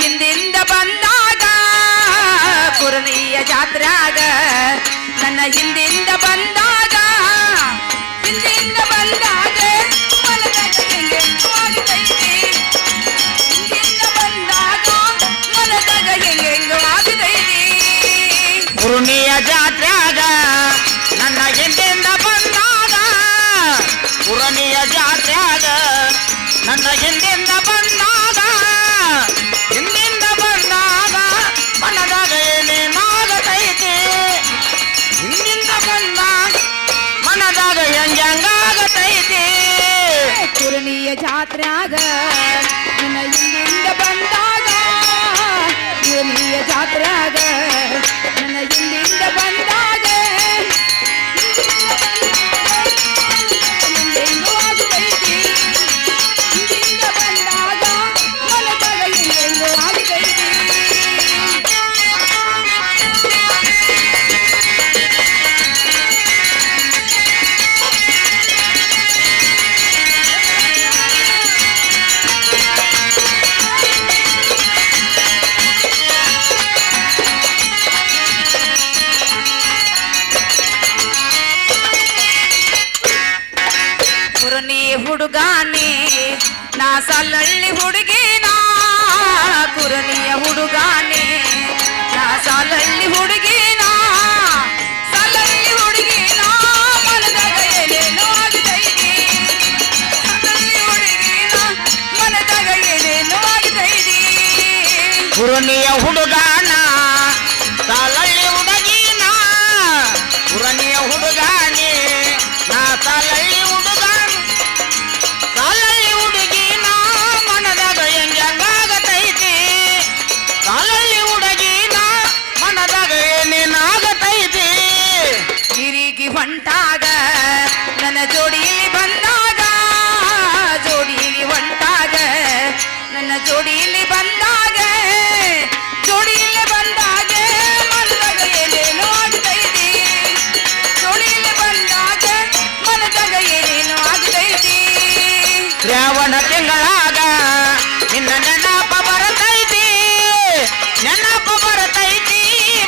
ಹಿಂದಿಂದ ಬಂದಾಗ ಪುರನಿಯ ಜಾತ್ರ್ಯಾಗ ನನ್ನ ಹಿಂದಿಂದ ಬಂದಾಗ ಮನದಾಗ ಹೆಂಗೆ ಆಗತೈತಿ ಹಿಂದಿಂದ ಬಂದಾಗ ಮನದಾಗ ಹೆಂಗೆ ಆಗತೈತಿ ಪುರನಿಯ ಜಾತ್ರ್ಯಾಗ ನನ್ನ ಹಿಂದಿಂದ ಬಂದಾಗ ಪುರನಿಯ ಜಾತ್ರ್ಯಾಗ ನನ್ನ ಹಿಂದಿಂದ ಬಂದಾಗ ಮನದಾಗ ಏನೇನಾಗತೈತಿ ಹಿಂದಿಂದ ಬಂದಾಗ ಮನದಾಗ ಹೆಂಗಾಗತೈತಿ ಪುರನಿಯ ಜಾತ್ರ್ಯಾಗ ನನ್ನ ಹಿಂದಿಂದ ಬಂದಾಗ ಪುರನಿಯ ಜಾತ್ರ್ಯಾಗ ನನ್ನ ಹಿಂದಿಂದ ಬಂದಾಗ ಹುಡುಗಾನೆ ನಾ ಸಾಲಳ್ಳಿ ಹುಡುಗಿನಾ ಕುರನಿಯ ಹುಡುಗಾನೆ ನಾ ಸಾಲಳ್ಳಿ ಹುಡುಗಿನಾ ಮನದಾಗ ಏನೇನೋ ಆಗತೈತಿ ಸಾಲಳ್ಳಿ ಹುಡುಗಿನಾ ಮನದಾಗ ಏನೇನೋ ಆಗತೈತಿ ಕುರನಿಯ ಹುಡುಗಾನ ಸಾಲಳ್ಳಿ ಹುಡುಗಿನಾ ಕುರನಿಯ ಹುಡುಗಾನೆ ನಾ ಸಾಲಳ್ಳಿ ಹೊಂಟಾಗ ನನ್ನ ಜೋಡಿಯಲ್ಲಿ ಬಂದಾಗ ಜೋಡಿಯಲ್ಲಿ ಹೊಂಟಾಗ ನನ್ನ ಜೋಡಿಯಲ್ಲಿ ಬಂದಾಗ ಮನದಾಗ ಏನೇನೋ ಆಗತೈತಿ ಜೋಡಿಯಲ್ಲಿ ಬಂದಾಗ ಮನದಾಗ ಏನೇನೋ ಆಗತೈತಿ ಶ್ರಾವಣ ತಿಂಗಳಾಗ ನಿನ್ನ ನೆನಪ ಬರತೈತಿ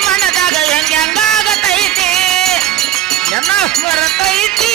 ಮನದಾಗ ಹೆಂಗಾಗತೈತಿ ಬರತೈತಿ